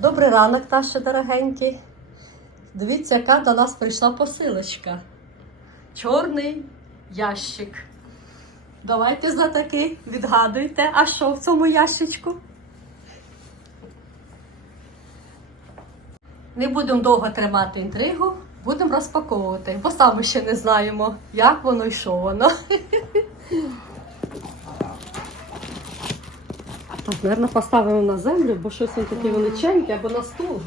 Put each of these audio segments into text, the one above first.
Добрий ранок, наші дорогенькі. Дивіться, яка до нас прийшла посилочка. Чорний ящик. Давайте за відгадуйте, а що в цьому ящичку? Не будемо довго тримати інтригу, будемо розпаковувати, бо саме ще не знаємо, як воно і що воно. Так, мабуть, поставимо на землю, бо щось він такий величенький або на стул.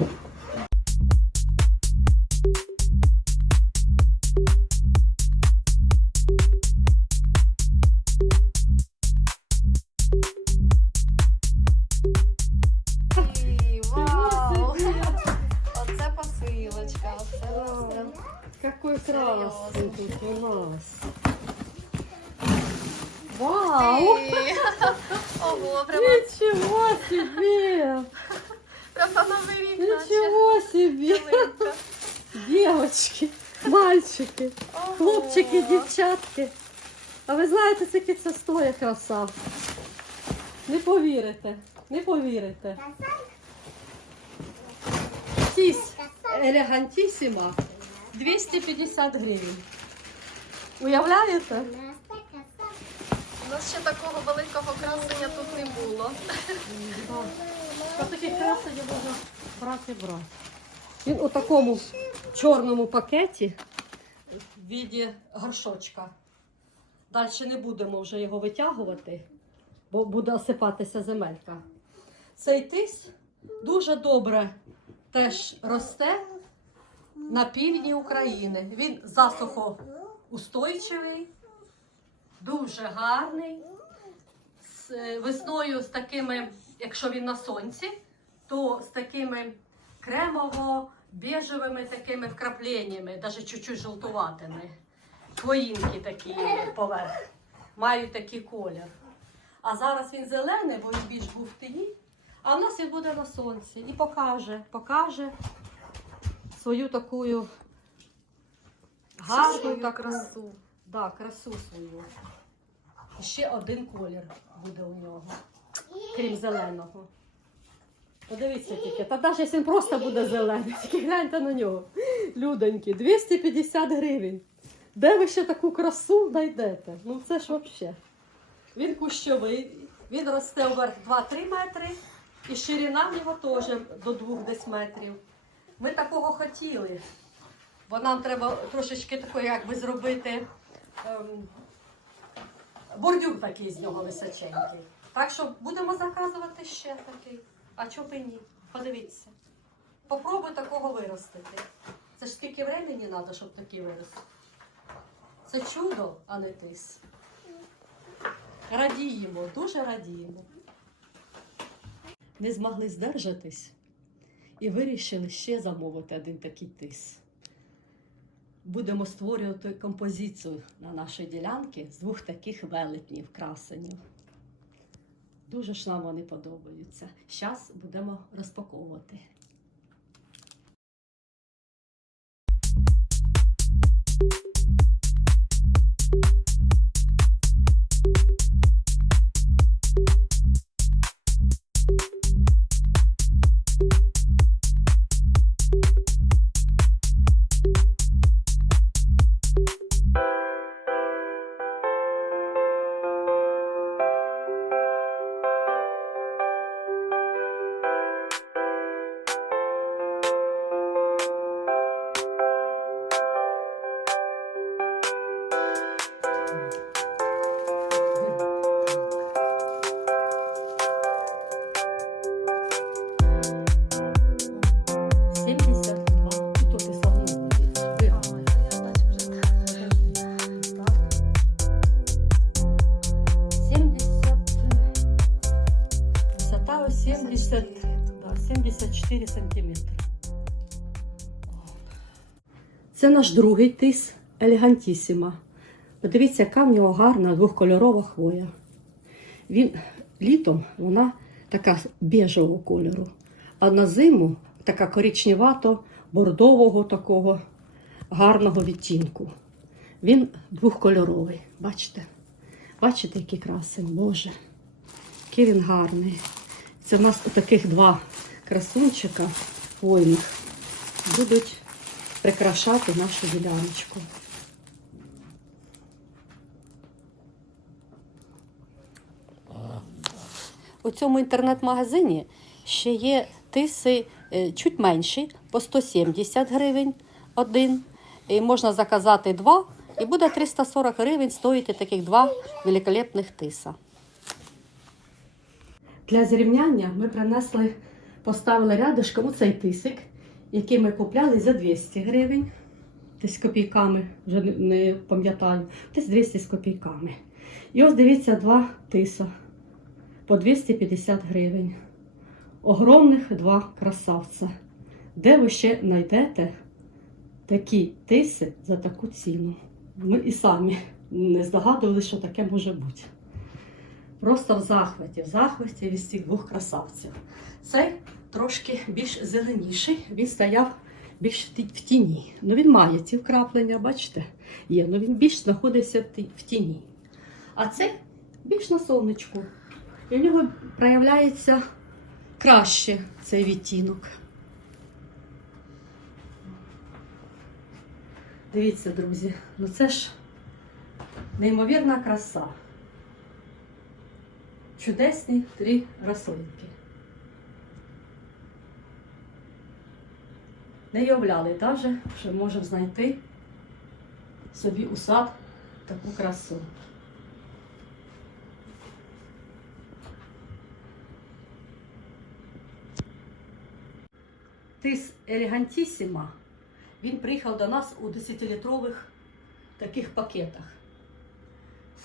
Оце посилочка, оце у нас. Какой красный тут у нас. Вау! Ого, прямо, Ничего себе! прямо новий рік. Ничего себе! Девочки, мальчики, Ого. хлопчики, дівчатки. А ви знаєте, скільки це стоїть краса? Не повірите, не повірите. Тісь елегантісіма 250 гривень. Уявляєте? У нас ще такого великого красення тут не було. Ось таких красень можна брати брати. Він у такому чорному пакеті в віді горшочка. Далі не будемо вже його витягувати, бо буде осипатися земелька. Цей тис дуже добре теж росте на півдні України. Він засухоустойчивий, дуже гарний. З е, весною з такими, якщо він на сонці, то з такими кремово-біжевими такими вкрапленнями, навіть чуть-чуть жовтуватими. Хвоїнки такі поверх. Мають такий колір. А зараз він зелений, бо він більш був в тіні. А в нас він буде на сонці і покаже, покаже свою таку гарну таку красу. Да, красу свою. Ще один колір буде у нього, крім зеленого. Подивіться тільки. Та навіть якщо він просто буде зелений, тільки гляньте на нього. Людоньки, 250 гривень. Де ви ще таку красу знайдете? Ну це ж взагалі. Він кущовий, він росте вверх 2-3 метри, і ширина в нього теж до 2 десь метрів. Ми такого хотіли, бо нам треба трошечки такої, якби зробити ем, бордюр такий з нього височенький. Так що будемо заказувати ще такий. А чого б ні? Подивіться. Попробуй такого виростити. Це ж скільки времени треба, щоб такий вирос. Це чудо, а не тис. Радіємо, дуже радіємо. Не змогли здержатись і вирішили ще замовити один такий тис. Будемо створювати композицію на нашій ділянці з двох таких велетнів красенів. Дуже ж нам вони подобаються. Зараз будемо розпаковувати. 74 сантиметри. Це наш другий тис елегантісіма. Подивіться, яка в нього гарна двохкольорова хвоя. Він літом вона така біжевого кольору, а на зиму така коричневато бордового такого гарного відтінку. Він двохкольоровий. Бачите? Бачите, який красень, Боже. Який він гарний. Це в нас таких два красунчика хвойних будуть прикрашати нашу діляночку. У цьому інтернет-магазині ще є тиси е, чуть менші, по 170 гривень один. І можна заказати два, і буде 340 гривень стоїти таких два великолепних тиса. Для зрівняння ми принесли, поставили рядышком оцей тисик, який ми купляли за 200 гривень. Десь з копійками, вже не- пам'ятаю, десь 200 з копійками. І ось дивіться два тиса по 250 гривень. Огромних два красавця. Де ви ще знайдете такі тиси за таку ціну? Ми і самі не здогадували, що таке може бути. Просто в захваті, в захваті від цих двох красавців. Цей трошки більш зеленіший, він стояв більш в тіні. Ну він має ці вкраплення, бачите? Є, ну він більш знаходився в ті- в тіні. А цей більш на сонечку. І в нього проявляється краще цей відтінок. Дивіться, друзі, ну це ж неймовірна краса. Чудесні три рослинки. Не уявляли навіть, що можемо знайти собі у сад таку красу. Тис елегантісіма. Він приїхав до нас у 10-літрових таких пакетах.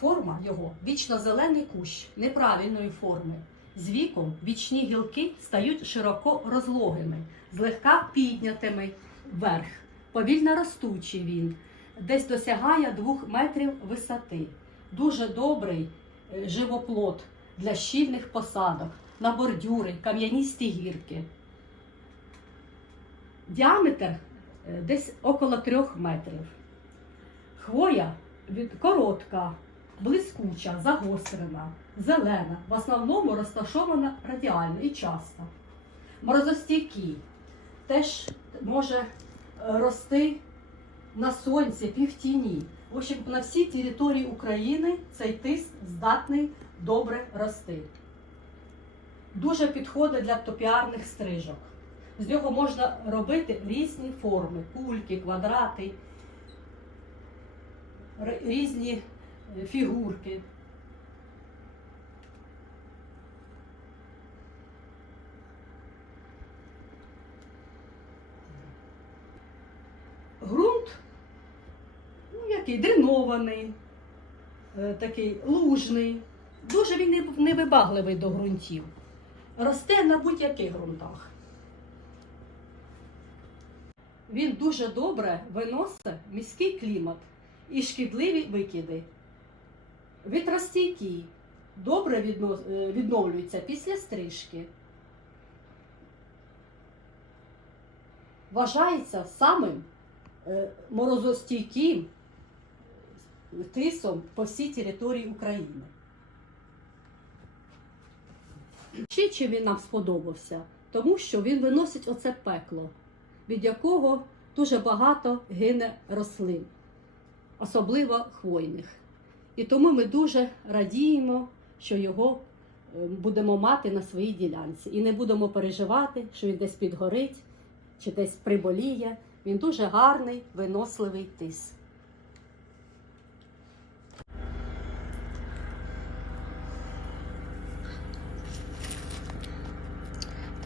Форма його вічно-зелений кущ неправильної форми. З віком вічні гілки стають широко розлогими, злегка піднятими вверх. Повільно ростучий він, десь досягає 2 метрів висоти. Дуже добрий е, живоплод для щільних посадок, на бордюри, кам'яністі гірки. Діаметр е, десь около 3 метрів. Хвоя від коротка, блискуча, загострена, зелена, в основному розташована радіально і часто. Морозостійкий теж може е, рости на сонці, півтіні. В общем, на всій території України цей тис здатний добре рости. Дуже підходить для топіарних стрижок. З нього можна робити різні форми: кульки, квадрати, різні фігурки. Грунт, ну, який дренований, е, такий лужний. Дуже він невибагливий до ґрунтів. Росте на будь-яких ґрунтах. Він дуже добре виносить міський клімат і шкідливі викиди. Вітростійкий, добре е, відновлюється після стрижки. Вважається самим е, морозостійким тисом по всій території України. Ще чим він нам сподобався? Тому що він виносить оце пекло, від якого дуже багато гине рослин, особливо хвойних. І тому ми дуже радіємо, що його е, будемо мати на своїй ділянці. І не будемо переживати, що він десь підгорить чи десь приболіє. Він дуже гарний, виносливий тис.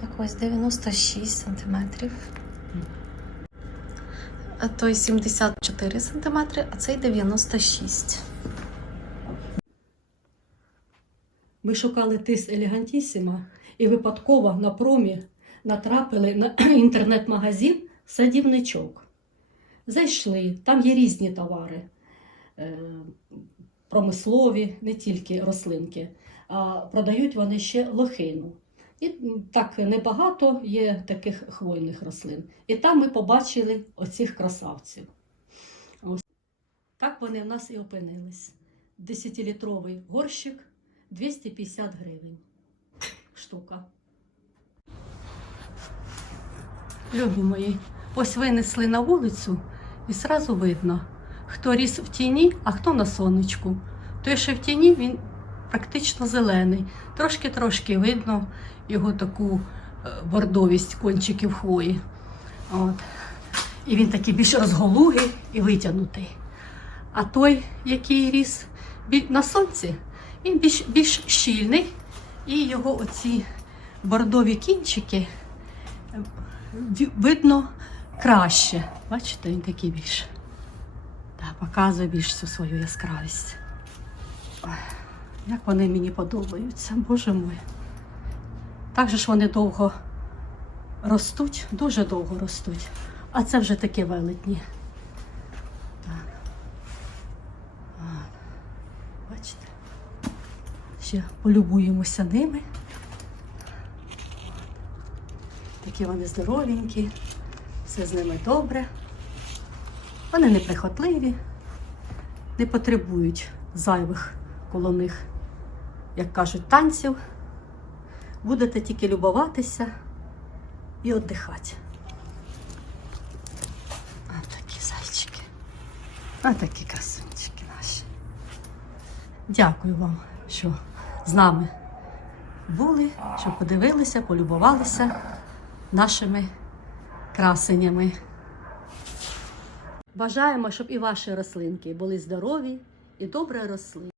Так ось 96 сантиметрів. А той 74 сантиметри, а цей 96. Ми шукали тис елегантісіма і випадково на промі натрапили на інтернет-магазин Садівничок. Зайшли, там є різні товари, е, промислові, не тільки рослинки, а продають вони ще лохину. І так небагато є таких хвойних рослин. І там ми побачили оцих красавців. Ось. Так вони в нас і опинились. Десятилітровий горщик 250 гривень штука. Любі мої, ось винесли на вулицю і зразу видно, хто ріс в тіні, а хто на сонечку. Той, що в тіні, він практично зелений. Трошки-трошки видно його таку е, бордовість кончиків хвої. От. І він такий більш розголугий і витягнутий. А той, який ріс на сонці, він більш, більш щільний, і його оці бордові кінчики видно краще. Бачите, він такий більш. Так, показує більш всю свою яскравість. Як вони мені подобаються, боже мой. Так же ж вони довго ростуть, дуже довго ростуть. А це вже таке велетні. Так. От. Бачите? Ще полюбуємося ними. Такі вони здоровенькі, все з ними добре. Вони неприхотливі, не потребують зайвих коло них, як кажуть, танців. Будете тільки любуватися і віддихати. А такі зайчики. А такі красунчики наші. Дякую вам, що з нами були, щоб подивилися, полюбувалися нашими красенями. Бажаємо, щоб і ваші рослинки були здорові і добре росли.